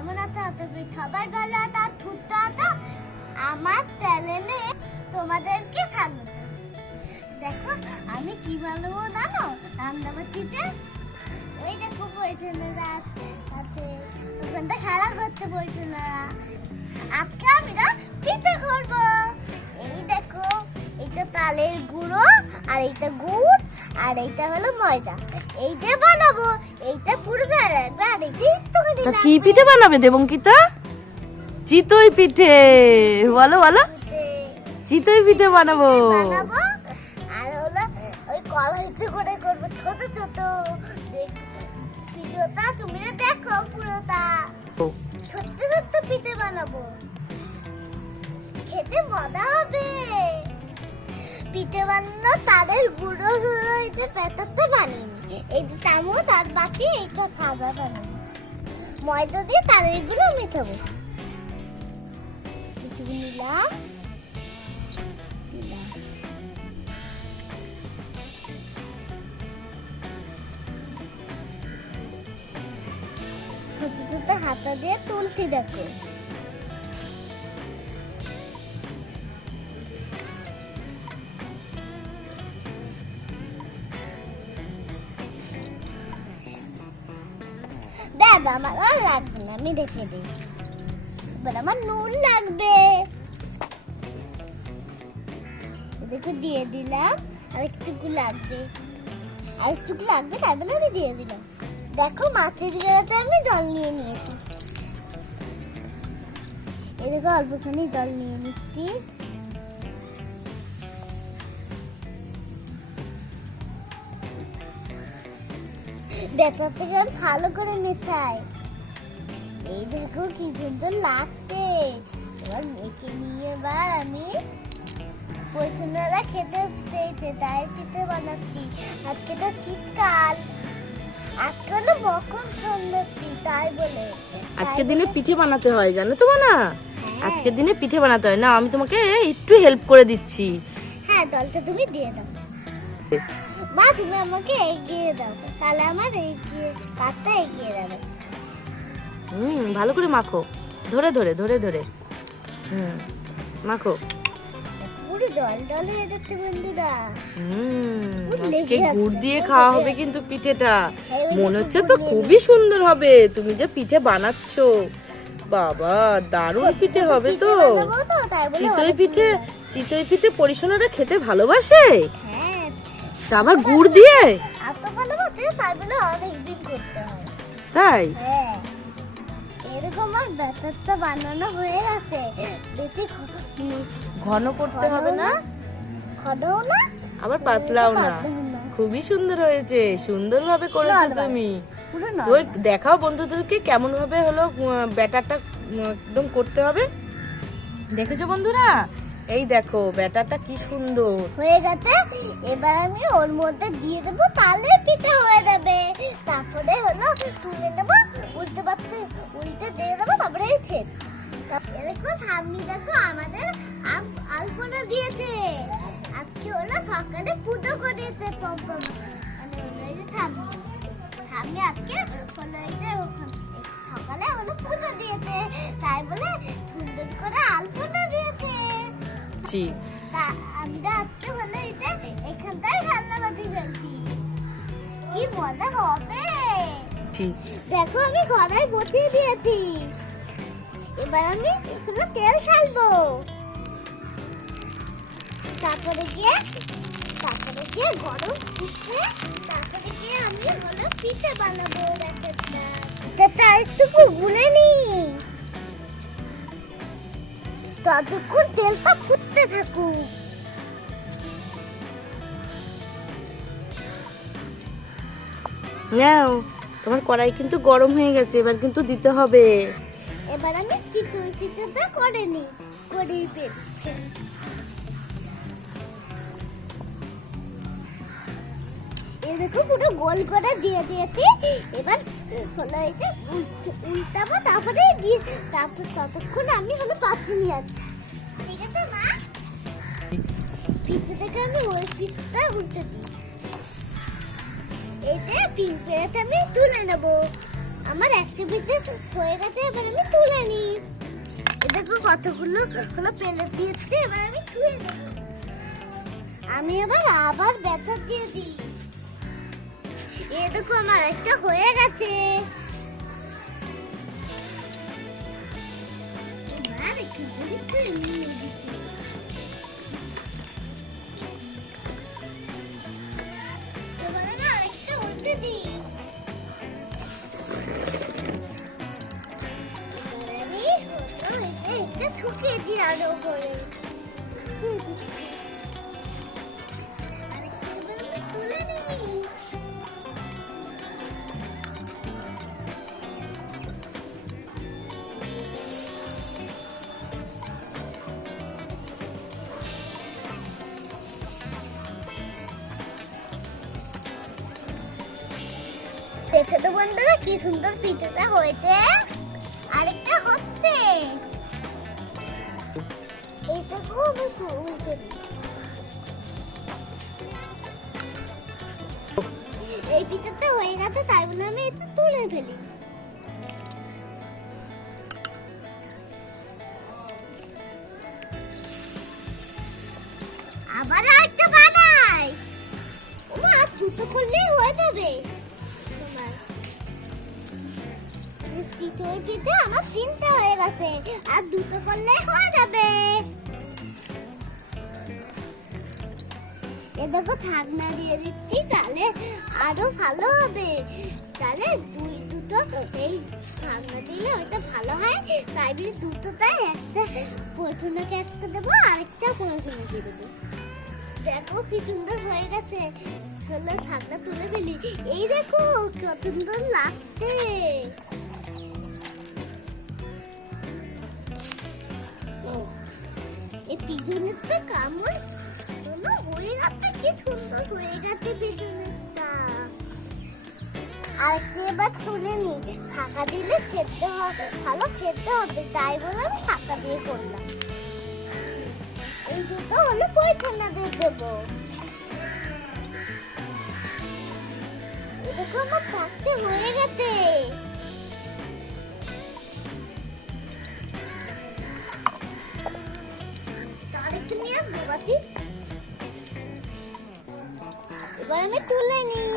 কেমন আছো? তুমি সবাই ভালো আছো? সুস্থ আছো? আমার চ্যানেলে তোমাদেরকে স্বাগত। দেখো আমি কি বানাবো জানো? রান্নাবাটিতে ওই দেখো বইছেনারা আছে, ওখানটা খেলা করতে বইছেনারা। আজকে আমরা পিঠে করবো। এই দেখো এটা তালের গুঁড়ো আর এইটা গুড় আর এইটা হলো ময়দা। এইটা বানাবো, এইটা পুরো লাগবে আর এইটা একটুখানি লাগবে। কি পিঠে বানাবে দেবঙ্কিতা? চিতই পিঠে। বলো বলো, চিতই পিঠে বানাবো। আর হলো ওই কড়াইতে করে করবো ছোট ছোট ভিডিওটা তুমি দেখো পুরোটা। ছোট্ট ছোট্ট পিঠে বানাবো, খেতে মজা হবে। পিঠে বানানো তালের গুঁড়ো গুঁড়ো এই যে প্যাটারটা বানিয়ে এই যে চামচ আর বাটি এইটা খাওয়া বানাবো। ময়দা দিয়ে তালের গুঁড়ো মেখাবো। নিলাম ছোট ছোট হাতা দিয়ে তুলছি দেখো। দাদা আমার আর লাগবে না, আমি রেখে দিই। এবার আমার নুন লাগবে, এদিকে দিয়ে দিলাম। আর একটুকু লাগবে, আর একটুকু লাগবে, তাই বলে আমি দিয়ে দিলাম। দেখো মাছের জায়গাতে আমি জল নিয়ে নিয়েছি। এদিকে অল্পখানি জল নিয়ে নিচ্ছি। ব্যাটার থেকে আমি ভালো করে মেখাই। এই দেখো কি সুন্দর লাগছে। এবার মেখে নিয়ে এবার আমি পয়সনারা খেতে চেয়েছে তাই পিঠে বানাচ্ছি। আজকে তো শীতকাল, আজকে হলো মকর সংক্রান্তি, তাই বলে আজকে দিনে পিঠে বানাতে হয় জানো তো না? আজকে দিনে পিঠে বানাতে হয় না, আমি তোমাকে একটু হেল্প করে দিচ্ছি। হ্যাঁ জলটা তুমি দিয়ে দাও। মা তুমি আমাকে এগিয়ে দাও, তাহলে আমার কাজটা এগিয়ে যাবে। ভালো করে মাখো, ধরে ধরে ধরে ধরে মাখো। পুরো জল জল হয়ে যাচ্ছে বন্ধুরা। আজকে গুড় দিয়ে খাওয়া হবে কিন্তু পিঠেটা। মনে হচ্ছে তো খুবই সুন্দর হবে। তুমি যে পিঠে বানাচ্ছো, বাবা দারুণ পিঠে হবে তো। চিতই পিঠে, চিতই পিঠে পরিশোনারা খেতে ভালোবাসে। হ্যাঁ তা আবার গুড় দিয়ে। এত ভালোবাসে তাই বলে অনেকদিন করতে হয়। তাই হ্যাঁ এরকম আমার ব্যাটারটা বানানো হয়ে গেছে। বেশি ঘন করতে হবে না, ঘনও না আবার পাতলাও না। খুবই সুন্দর হয়েছে, সুন্দরভাবে করেছো তুমি। তো দেখাও বন্ধুদেরকে কেমন ভাবে হলো ব্যাটারটা একদম করতে হবে। দেখেছো বন্ধুরা? এই দেখো ব্যাটারটা কি সুন্দর হয়ে গেছে। এবার আমি ওর মধ্যে দিয়ে দেবো, তাহলে পিঠে হয়ে যাবে। তারপরে হলো তুলে নেবো, উল্টে পাত্রে উল্টে দিয়ে দেবো, তারপরে ছেদ। এরকম সামনে দেখো আমাদের আলপনা দিয়েছে। আজকে হলো সকালে পুজো করেছে পম্পা, মানে হলো এই যে সামনে আজকে হলো এই যে সকালে হলো পুজো দিয়েছে, তাই বলে সুন্দর করে আলপনা দিয়েছে। আমরা আজকে হলো এই যে এখানটায় রান্নাবাতি জ্বলছি, কি মজা হবে। দেখো আমি কড়াই বসিয়ে দিয়েছি। এবার আমি হলো তেল ঢালবো, তারপরে গিয়ে গরম ফুটবে, তারপরে গিয়ে আমি হলো পিঠে বানাবো। ব্যাটারটা একটু গুলে নি, ততক্ষণ তেলটা ফুটতে থাকুক। নাও তোমার কড়াই কিন্তু গরম হয়ে গেছে, এবার কিন্তু দিতে হবে। এবার আমি চিতই পিঠেটা করে নি, এরকম পুরো গোল করে দিয়ে দিয়েছি। এবার হলো এই যে উল্টাবো, তারপরে দিয়ে তারপর ততক্ষণ আমি হলো পাত্র নিয়ে আসবো। ঠিক আছে মা? পিঠে থেকে আমি ওই পিঠটা উল্টে দিই। এই যে পিঠে আমি তুলে নেবো। আমার একটা পিঠে হয়ে গেছে, এবার আমি তুলে নিই। দেখো কতগুলো পেলে দিয়েছে, এবার আমি তুলে নেব। আমি আবার ব্যথা দিয়ে দিই। এই দেখো আমার একটা হয়ে গেছে। এবার একটু নিয়ে দিচ্ছি। এবার আমি আরেকটা উল্টে দিই। এটা ঠুকিয়ে দিই আরো করে। আরেকটা এবার আমি তুলে নিই। দেখো তো বন্ধুরা কি সুন্দর পিঠাটা হয়েছে। আরেকটা হচ্ছে। এইটাকে আমি উল্টে দিই। এই পিঠাটা হয়ে গেছে, তাই বলে আমি এটা তুলে ফেলি। আবার আরেকটা বানাই। ওমা দুটো করলেই হয়ে যাবে। তৃতীয় পিঠে আমার 3টা হয়ে গেছে, আর দুটো করলেই হয়ে যাবে। এ দেখো ঢাকনা দিয়ে দিচ্ছি, তাহলে আরো ভালো হবে। তাহলে দুটো এই ঢাকনা দিলে ওইটা ভালো হয়, তাই বলে দুটোটাই একটা প্রথমে একটা দেবো, আরেকটা প্রথমে দিয়ে দেবো। দেখো কি সুন্দর হয়ে গেছে। চলো ঢাকনা তুলে ফেলি। এই দেখো কত সুন্দর লাগছে। এই পিছনেরটা কামড় হয়ে গেছে, কি সুন্দর হয়ে গেছে পিছনেরটা। আরেকটা এবার তুলে নি। ঢাকা দিলে খেতে হবে, ভালো খেতে হবে, তাই বলে আমি ঢাকা দিয়ে করলাম। এই দুটো হলে পয়খানা দিয়ে দেবো। দেখো আমার থাকতে হয়ে গেছে। এবার আমি তুলে নিই।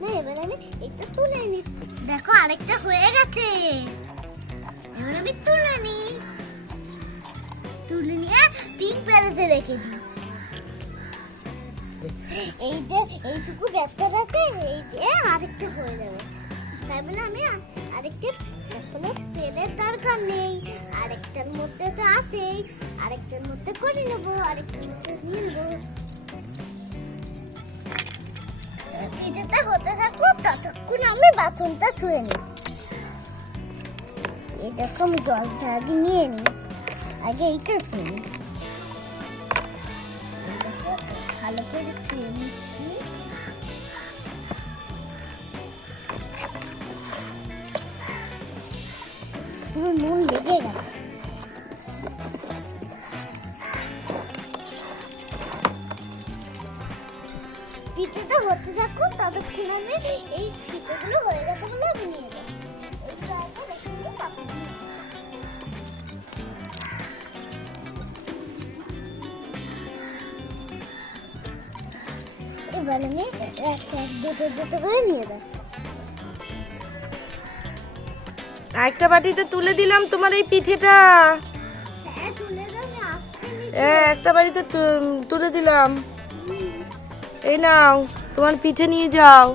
না এবার আমি এটা তুলে নিই। দেখো আরেকটা হয়ে গেছে। এবার আমি তুলে নিই। তুলে নিয়ে পিঙ্ক প্যালেটে রেখে দিই। এই যে এইটুকু ব্যস্ত রাখে, এই যে আরেকটা হয়ে যাবে। তাই বলে আমি আরেকটা কোনো তেলের দরকার নেই। আরেকটার মধ্যে তো আছেই, আরেকটার মধ্যে করে নেবো, আরেকটার মধ্যে নিয়ে নেবো। পিঠাটা হতে থাকবো, ততক্ষণ আমি বাথরুমটা ধুয়ে নিই। এই দেখো আমি জলটা আগে নিয়ে নিই, আগে এইটা ধুয়ে নিই। ভালো করে ধুয়ে নিচ্ছি। পুরো নুন লেগে গেছে। পিঠাটা হতে থাকুক, ততক্ষণ আমি এই পিঠাগুলো হয়ে গেছে বলে আমি নিয়ে যাবো। এবার আমি দুটো করে নিয়ে যাবো। একটা বাটিতে তুলে দিলাম তোমার এই পিঠেটা। হ্যাঁ তুলে দাও, আমি আসছি। একটা বাটিতে তুলে দিলাম। এই নাও তোমার পিঠে নিয়ে যাও।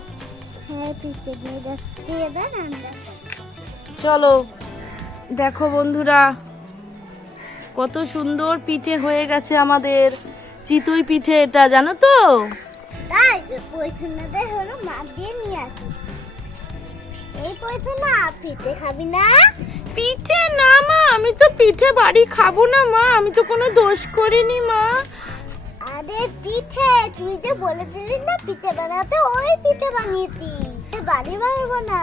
হ্যাঁ পিঠে নিয়ে যাচ্ছি এবার আমরা। চলো দেখো বন্ধুরা, কত সুন্দর পিঠে হয়ে গেছে আমাদের। চিতই পিঠে এটা, জানো তো? তাই পয়সাটা হলো মা দিয়ে নিয়ে আসি। এই পয়সা না পিঠে খাবি না? পিঠে না মা, আমি তো পিঠে বাড়ি খাবো না মা, আমি তো কোনো দোষ করিনি মা। আরে পিঠে, তুই যে বলেছিলিস না পিঠে বানাতে, ওই পিঠে বানিয়েছি। বাড়ি বানাবো না।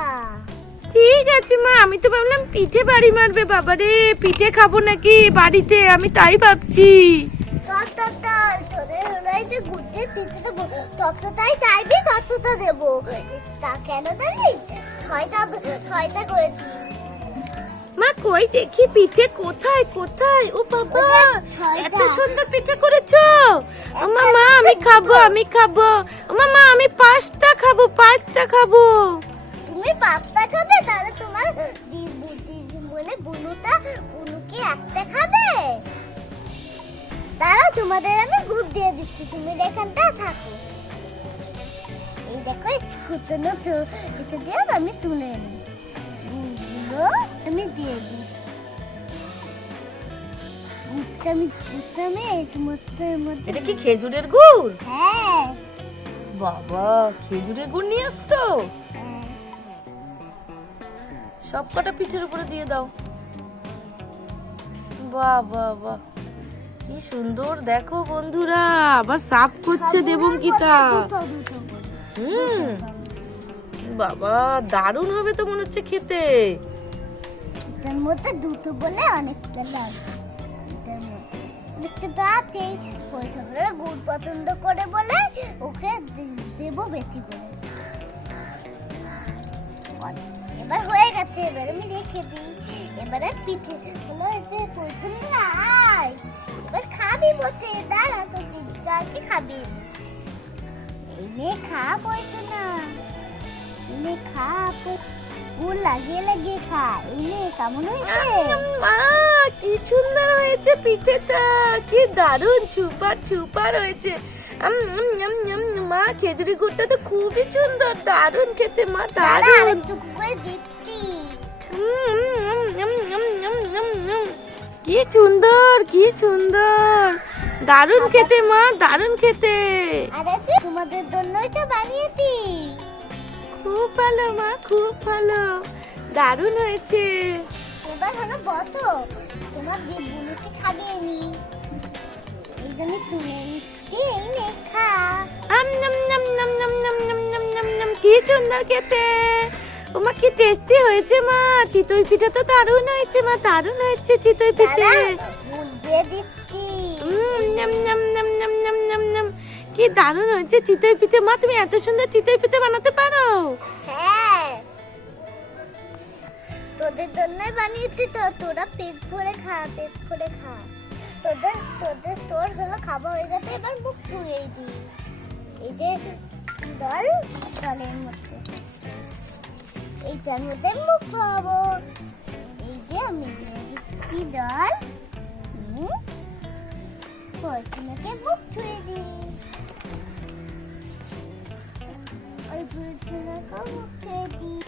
ঠিক আছে মা, আমি তো ভাবলাম পিঠে বাড়ি মারবে। বাবারে পিঠে খাবো নাকি বাড়িতে, আমি তাই ভাবছি। চল চল চল, তোমাদের হলো এই যে গুড় দিয়ে পিঠে দেবো, ততটাই চাইবি ততটা দেবো। তা কেন জানি ছয়টা করেছি। মা কই দেখি পিঠে কোথায় কোথায়? ও বাবা, এত সুন্দর পিঠে করেছো। মা আমি খাবো আমি খাবো। মা আমি 5টা খাবো 5টা খাবো। তুমি 5টা খাবে? তাহলে তোমার মানে বুনুকে একটা খাবে। দাঁড়াও, তোমাদের আমি গুড় দিয়ে দিচ্ছি, তুমি এখানটা থাকো। এই দেখো কুচনো তো এটা দিয়ে আমি তুলে নিই, গুড়গুলো আমি দিয়ে দিই। গুড়টা আমি এর মধ্যে। এটা কি খেজুরের গুড়? হ্যাঁ বাবা, খেজুরের গুড় নিয়ে আসছো? হ্যাঁ। সব কটা পিঠের উপরে দিয়ে দাও। বাহ বাহ বাহ, কি সুন্দর দেখো বন্ধুরা, আবার সাফ করছে দেবঙ্কিতা। বাবা, দারুণ হবে তো মনে হচ্ছে খেতে। এটার মধ্যে দুটো বলে অনেকটা লাগবে। এটার মধ্যে দেখতে তো আছেই, পয়সাগুলো গুড় পছন্দ করে বলে ওকে দেবো বেশি করে। এবার হয়ে গেছে, এবার আমি রেখে দিই। এবারে পিঠে হলো এসে পছন্দ নাই, এবার খাবি বসে। দাঁড়া, তো দিদিকে খাবি। এই নে খা, পয়সা না নে খা, গুড় লাগিয়ে লাগিয়ে খা। এই নে, কেমন হয়েছে? মা কি সুন্দর হয়েছে পিঠেটা, কি দারুণ সুপার সুপার হয়েছে। মা খেজুরি গুড়টা তো খুবই সুন্দর, দারুণ খেতে মা, দারুণ। একটু করে দিচ্ছি। কি সুন্দর কি সুন্দর, দারুণ খেতে মা, দারুণ খেতে। আরে তোমাদের জন্যই তো বানিয়েছি। খুব ভালো মা, খুব ভালো, দারুণ হয়েছে। এবার হলো বতো, তোমার যে বুনুকে খাবিয়ে নি, এই জন্য তুলে নিচ্ছি। এই নে খা। কি সুন্দর খেতে। ওমা কি টেস্টি হয়েছে মা, চিতই পিঠা তো দারুণ হয়েছে মা, দারুণ হয়েছে চিতই পিঠে। গুড় দিয়ে দিচ্ছি। কি দারুণ হয়েছে চিতই পিঠে। মা তুমি এত সুন্দর চিতই পিঠে বানাতে পারো? হ্যাঁ, তোদের জন্যই বানিয়েছি তো, তোরা পেট ভরে খা, পেট ভরে খা। তোর হলো খাবার হয়ে গেছে, এবার মুখ ছুঁয়ে দি। এই যে জলের মধ্যে, এইটার মধ্যে মুখ খাওয়াবো। এই যে আমি দিয়ে দিচ্ছি জল। পয়সাকে মুখ ছুঁয়ে দিই।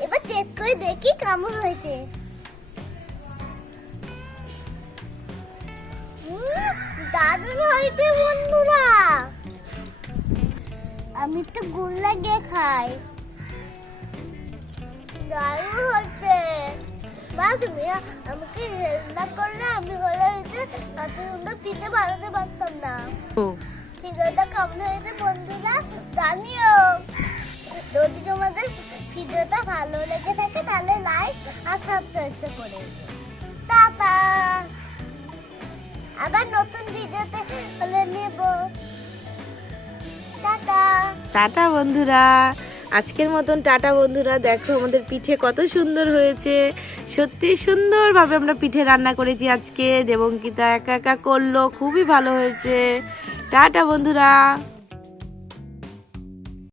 এবার টেস্ট করে দেখি কেমন হয়েছে। দারুণ হয়েছে বন্ধুরা, আমি তো গুড় লাগিয়ে খাই। দারুণ হয়েছে। বা তুমি আমাকে হেল্প না করলে আমি হলে এত সুন্দর পিঠে বানাতে পারতাম না। ভিডিওটা কেমন হয়েছে বন্ধুরা জানিও। যদি তোমাদের ভিডিওটা ভালো লেগে থাকে তাহলে লাইক আর সাবস্ক্রাইব করে। টাটা, আবার নতুন ভিডিওতে হলে নেব। টাটা টাটা বন্ধুরা, আজকের মতন টাটা বন্ধুরা। দেখো আমাদের পিঠে কত সুন্দর হয়েছে, সত্যি সুন্দরভাবে আমরা পিঠে রান্না করেছি আজকে। দেবঙ্কিতা একা একা করলো, খুবই ভালো হয়েছে। টাটা বন্ধুরা।